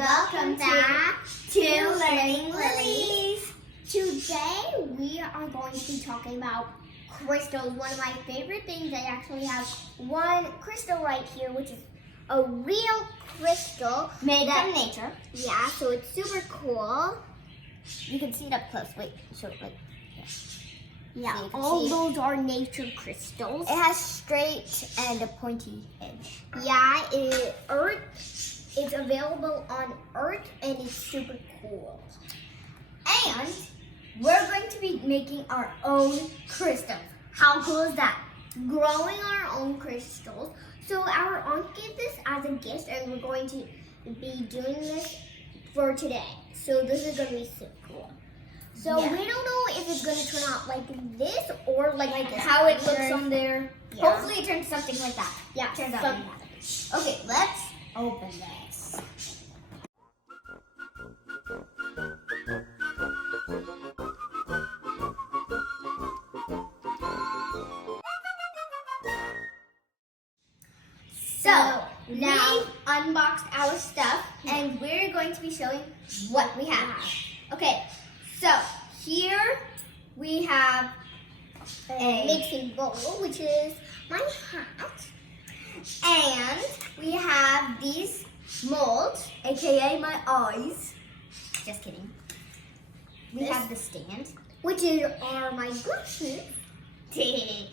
welcome back to Learning Lilies. Today we are going to be talking about crystals, one of my favorite things. I actually have one crystal right here, which is a real crystal made from nature. Yeah, so it's super cool. You can see it up close. Wait, show it like yeah, so all those are nature crystals. It has straight and a pointy edge. Yeah, it's available on Earth and it's super cool. And we're going to be making our own crystals. How cool is that? Growing our own crystals. So our aunt gave this as a gift and we're going to be doing this for today. So this is going to be super cool. So yeah. We don't know if it's going to turn out like this or like how it looks on there. Yeah. Hopefully it turns something like that. Yeah, turns out. Okay, let's open this. So now we unboxed our stuff and we're going to be showing what we have. Okay, so here we have a mixing bowl, which is my hat. And we have these molds, aka my eyes. Just kidding. We have the stand, which are my glasses. The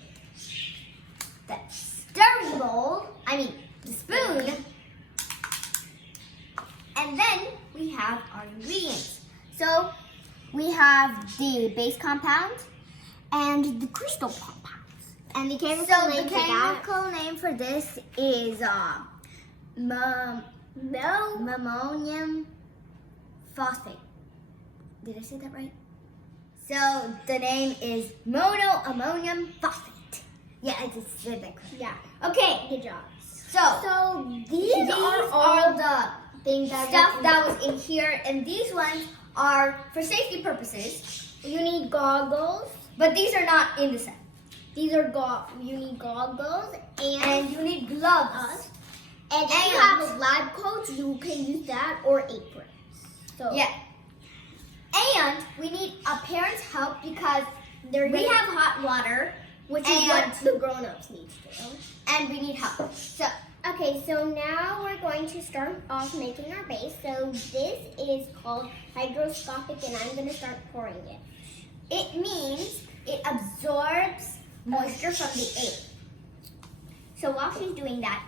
stirring bowl, the spoon. And then we have our ingredients. So we have the base compound and the crystal compounds. And the chemical name for this is ammonium phosphate. Did I say that right? So the name is monoammonium phosphate. Yeah, I just said that correct. Yeah. Okay. Good job. So these are all the things that was in here, and these ones are for safety purposes. You need goggles, but these are not in the set. These are you need goggles and you need gloves. And if you have a lab coat, you can use that or aprons. So yeah. And we need a parent's help because we have hot water, which is what the grown-ups need to do. And we need help. So okay, so now we're going to start off making our base. So this is called hygroscopic, and I'm going to start pouring it. It means it absorbs moisture from the air. So while she's doing that,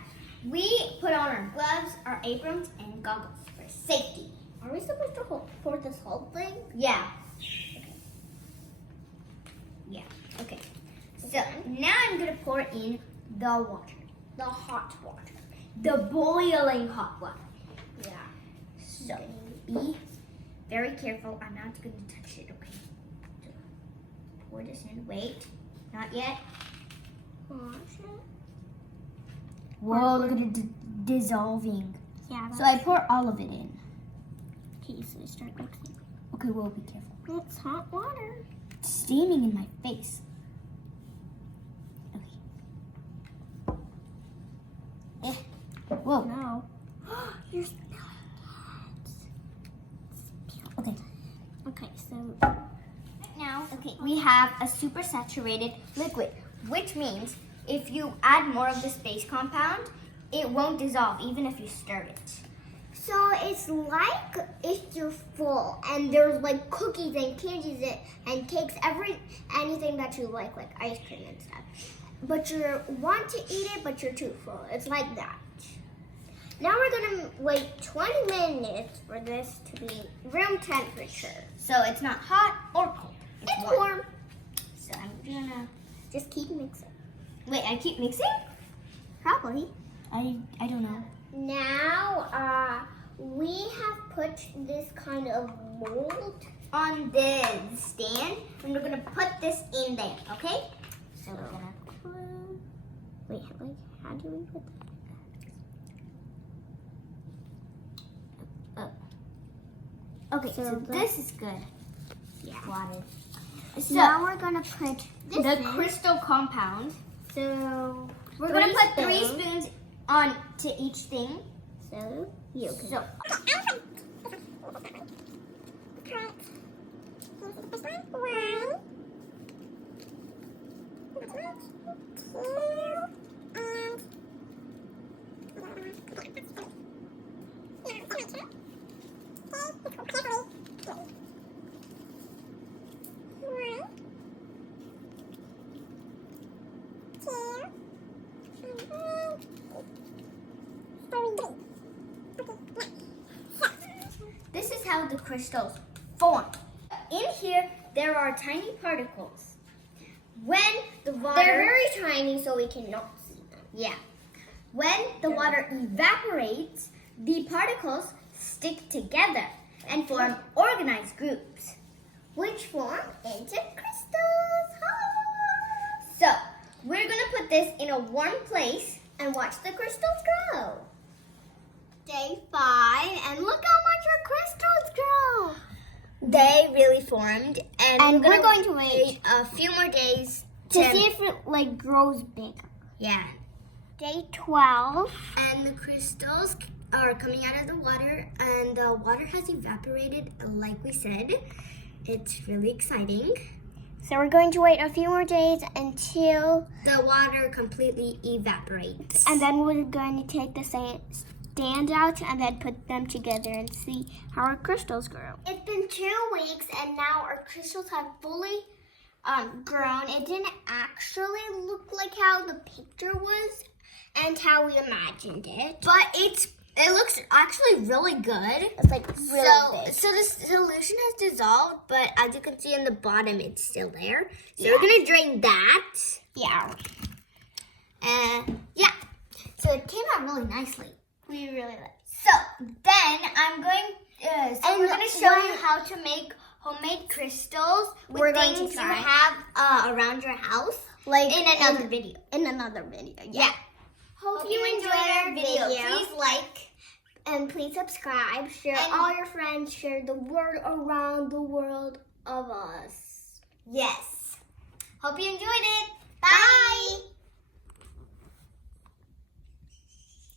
we put on our gloves, our aprons, and goggles for safety. Are we supposed to pour this whole thing? Yeah. Okay. Yeah. Okay. So now I'm gonna pour in the water, the hot water, the boiling hot water. Yeah. So be very careful. I'm not gonna touch it. Okay. So pour this in. Wait. Not yet. Whoa, look at it dissolving. Yeah. So I pour all of it in. Okay, so start mixing. Okay, well, be careful. It's hot water. It's steaming in my face. Okay. Whoa. No. You're smelling it. Okay. Okay, so Now, we have a super saturated liquid, which means if you add more of this base compound, it won't dissolve even if you stir it. So it's like if you're full and there's like cookies and candies and cakes, anything that you like ice cream and stuff. But you want to eat it, but you're too full. It's like that. Now we're gonna wait 20 minutes for this to be room temperature. So it's not hot or cold. It's warm. So I'm gonna just keep mixing. Wait, I keep mixing? Probably. I don't know. Now we have put this kind of mold on the stand, and we're gonna put this in there, okay? So we're gonna wait, how do we put that? Oh. Okay, so this is good. Yeah. Water. So now we're gonna put the crystal compound. So we're gonna put 3 spoons on to each thing. So you can. So, this is how the crystals form. In here, there are tiny particles. When the water... They're very tiny, so we cannot see them. Yeah. When the water evaporates, the particles stick together and form organized groups, Which form into crystals. So, we're going to put this in a warm place. And watch the crystals grow. Day 5, and look how much our crystals grow. They really formed, and we're going to wait a few more days to see if it like grows bigger. Yeah. Day 12. And the crystals are coming out of the water, and the water has evaporated, like we said. It's really exciting. So we're going to wait a few more days until The water completely evaporates. and then we're going to take the stand out and then put them together and see how our crystals grow. It's been 2 weeks and now our crystals have fully grown. It didn't actually look like how the picture was and how we imagined it. But it looks actually really good. It's like really big. So the solution has dissolved, but as you can see in the bottom, it's still there. So Yeah. we're gonna drain that. Yeah. And yeah, so it came out really nicely. We really like So then I'm going. So And we're gonna show you when- how to make homemade crystals with We're going to things you try. have around your house. like In another video. In another video. Yeah. Hope you enjoyed our video. video. Please like. And please subscribe, share And- all your friends, share the word around the world of us. Yes. Hope you enjoyed it. Bye.